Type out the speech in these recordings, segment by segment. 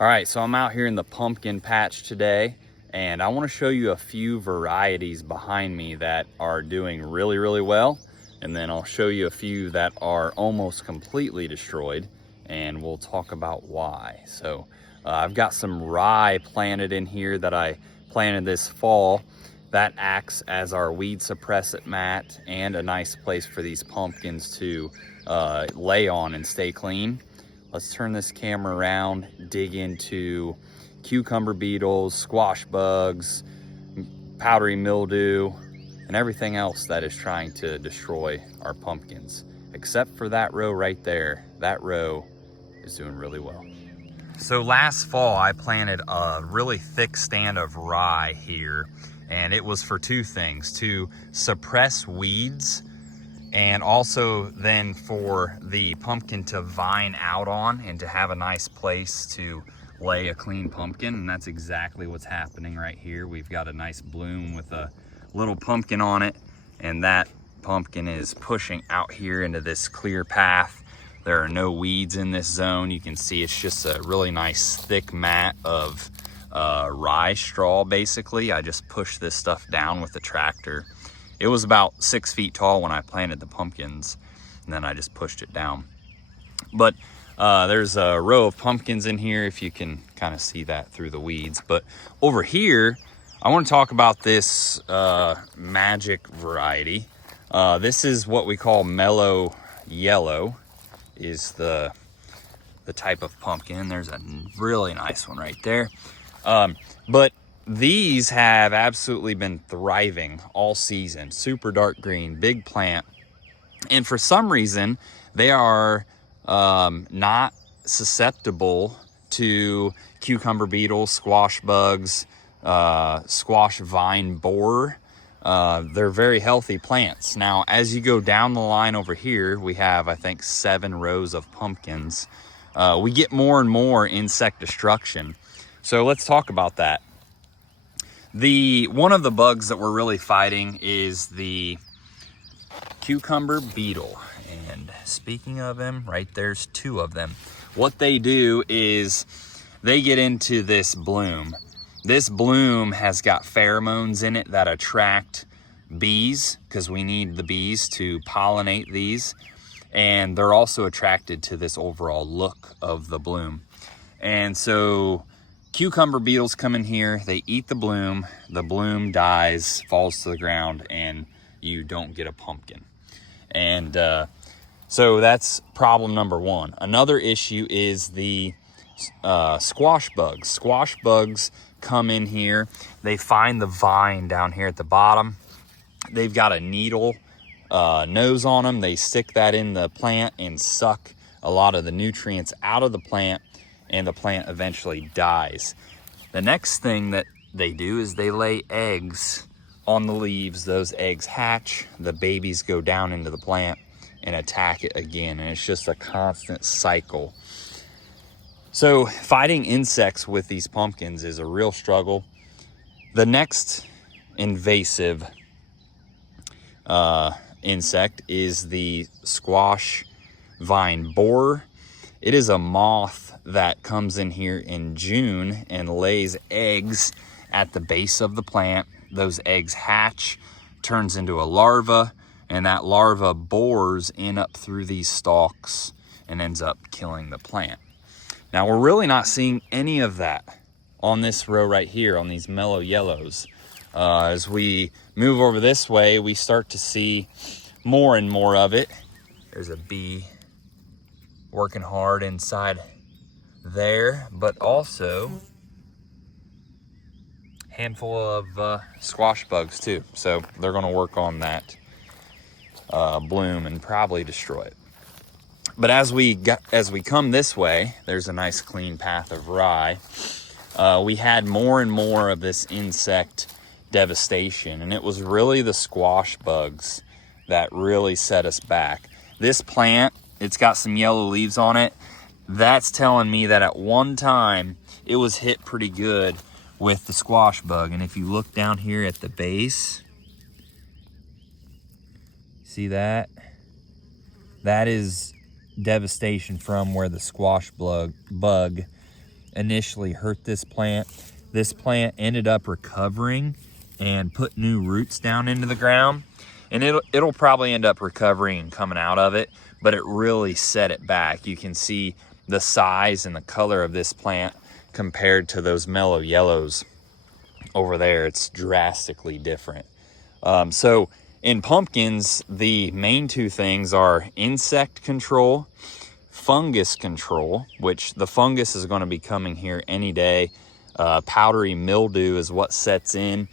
All right, so I'm out here in the pumpkin patch today, and I want to show you a few varieties behind me that are doing really, really well. And then I'll show you a few that are almost completely destroyed, and we'll talk about why. So I've got some rye planted in here that I planted this fall. That acts as our weed suppressant mat and a nice place for these pumpkins to lay on and stay clean. Let's turn this camera around, dig into cucumber beetles, squash bugs, powdery mildew, and everything else that is trying to destroy our pumpkins. Except for that row right there. That row is doing really well. So last fall I planted a really thick stand of rye here, and it was for two things: to suppress weeds, and also then for the pumpkin to vine out on and to have a nice place to lay a clean pumpkin. And that's exactly what's happening right here. We've got a nice bloom with a little pumpkin on it, and that pumpkin is pushing out here into this clear path. There are no weeds in this zone. You can see it's just a really nice thick mat of rye straw, basically. I just pushed this stuff down with the tractor. It was about 6 feet tall when I planted the pumpkins, and then I just pushed it down. But there's a row of pumpkins in here, if you can kind of see that through the weeds. But over here, I want to talk about this magic variety. This is what we call Mellow Yellow, is the type of pumpkin. There's a really nice one right there. But these have absolutely been thriving all season. Super dark green, big plant. And for some reason, they are not susceptible to cucumber beetles, squash bugs, squash vine borer. They're very healthy plants. Now, as you go down the line over here, we have, I think, 7 rows of pumpkins. We get more and more insect destruction. So let's talk about that. One of the bugs that we're really fighting is the cucumber beetle. And speaking of them, right there's 2 of them. What they do is they get into this bloom. This bloom has got pheromones in it that attract bees, because we need the bees to pollinate these. And they're also attracted to this overall look of the bloom. And so cucumber beetles come in here, they eat the bloom dies, falls to the ground, and you don't get a pumpkin. And so that's problem number 1. Another issue is the squash bugs. Squash bugs come in here, they find the vine down here at the bottom. They've got a needle nose on them. They stick that in the plant and suck a lot of the nutrients out of the plant, and the plant eventually dies. The next thing that they do is they lay eggs on the leaves. Those eggs hatch, the babies go down into the plant and attack it again, and it's just a constant cycle. So fighting insects with these pumpkins is a real struggle. The next invasive insect is the squash vine borer. It is a moth that comes in here in June and lays eggs at the base of the plant. Those eggs hatch, turns into a larva, and that larva bores in up through these stalks and ends up killing the plant. Now, we're really not seeing any of that on this row right here, on these mellow yellows. As we move over this way, we start to see more and more of it. There's a bee working hard inside there, but also a handful of squash bugs too. So they're going to work on that bloom and probably destroy it. But as we come this way, there's a nice clean path of rye. We had more and more of this insect devastation, and it was really the squash bugs that really set us back. This plant, it's got some yellow leaves on it. That's telling me that at one time it was hit pretty good with the squash bug. And if you look down here at the base, see that? That is devastation from where the squash bug initially hurt this plant. This plant ended up recovering and put new roots down into the ground. And it'll probably end up recovering and coming out of it, but it really set it back. You can see the size and the color of this plant compared to those mellow yellows over there. It's drastically different. So in pumpkins, the main two things are insect control, fungus control, which the fungus is going to be coming here any day. Powdery mildew is what sets in.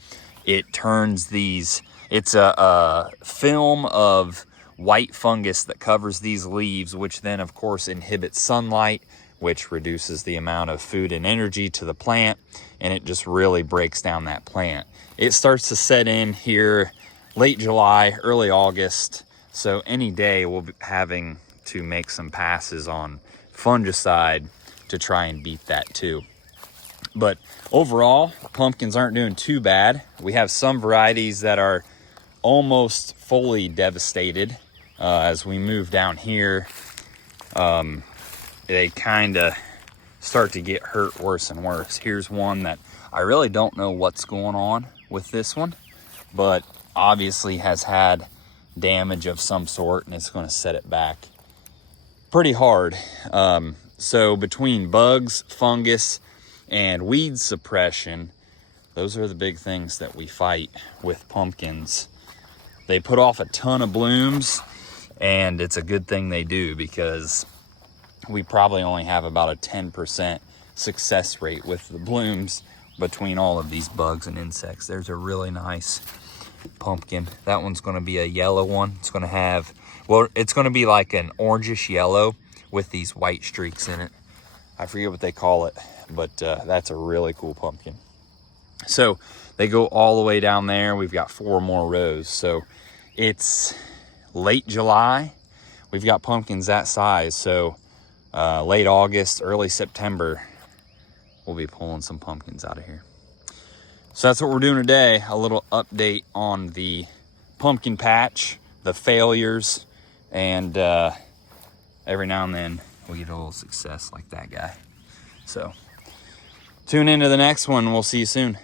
It turns these, it's a film of white fungus that covers these leaves, which then of course inhibits sunlight, which reduces the amount of food and energy to the plant, and it just really breaks down that plant. It starts to set in here late July, early August, so any day we'll be having to make some passes on fungicide to try and beat that too. But overall, pumpkins aren't doing too bad. We have some varieties that are almost fully devastated. As we move down here, they kind of start to get hurt worse and worse. Here's one that I really don't know what's going on with this one, but obviously has had damage of some sort, and it's going to set it back pretty hard. So between bugs, fungus, and weed suppression, those are the big things that we fight with pumpkins. They put off a ton of blooms, and it's a good thing they do, because we probably only have about a 10% success rate with the blooms between all of these bugs and insects. There's a really nice pumpkin. That one's going to be a yellow one. It's going to have, well, it's going to be like an orangish yellow with these white streaks in it. I forget what they call it, but that's a really cool pumpkin. So they go all the way down there. We've got 4 more rows. So it's late July. We've got pumpkins that size. So late August, early September, we'll be pulling some pumpkins out of here. So that's what we're doing today. A little update on the pumpkin patch, the failures, and every now and then we get a little success like that guy. So tune into the next one. We'll see you soon.